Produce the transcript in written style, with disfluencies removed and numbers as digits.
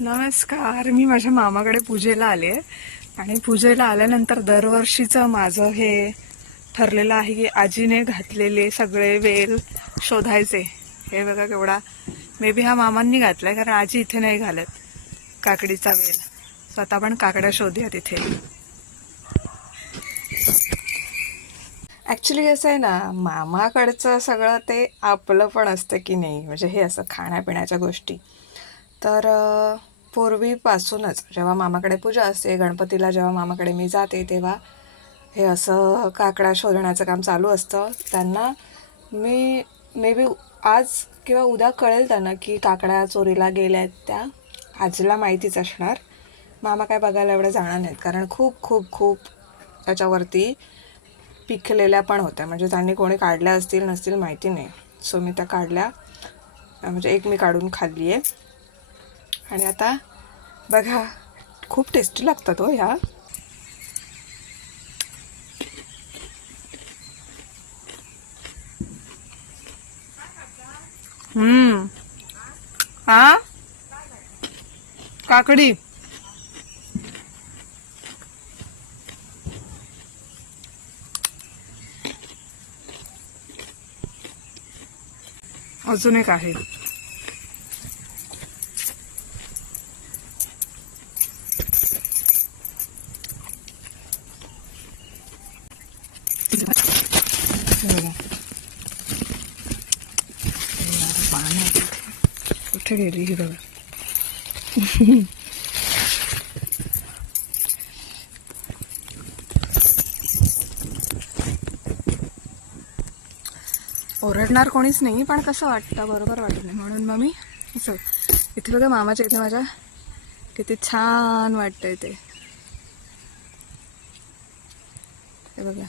नमस्कार. मी माझ्या मामाकडे पूजेला आले आणि पूजेला आल्यानंतर दरवर्षीचं माझं हे ठरलेलं आहे की आजीने घातलेले सगळे वेल शोधायचे. हे बघा केवढा, मे बी हा मामांनी घातलाय कारण आजी इथे नाही घालत काकडीचा वेल. स्वतः पण काकड्या शोधूया तिथे. ॲक्च्युली कसं आहे ना, मामाकडचं सगळं ते आपलं पण असतं की नाही, म्हणजे हे असं खाण्यापिण्याच्या गोष्टी. तर पूर्वीपासूनच जेव्हा मामाकडे पूजा असते, गणपतीला जेव्हा मामाकडे मी जाते तेव्हा हे असं काकडा शोधण्याचं काम चालू असतं. त्यांना मी मे बी आज किंवा उद्या कळेल त्यांना की काकड्या चोरीला गेल्या आहेत. त्या आजीला माहितीच असणार. मामा काय बघायला एवढं जाणार नाहीत कारण खूप खूप खूप त्याच्यावरती पिकलेल्या पण होत्या, म्हणजे त्यांनी कोणी काढल्या असतील नसतील माहिती नाही. सो मी त्या काढल्या, म्हणजे एक मी काढून खाल्ली आहे. आणि आता बघा, खूप टेस्टी लागतात हो ह्या. हा, काकडी अजून एक आहे. कुठे गेली ही बघा. ओरडणार कोणीच नाही, पण कसं वाटतं, बरोबर वाटत नाही, म्हणून मग मी असं. इथे बघा मामाच्या इथे माझ्या किती छान वाटतंय ते. हे बघा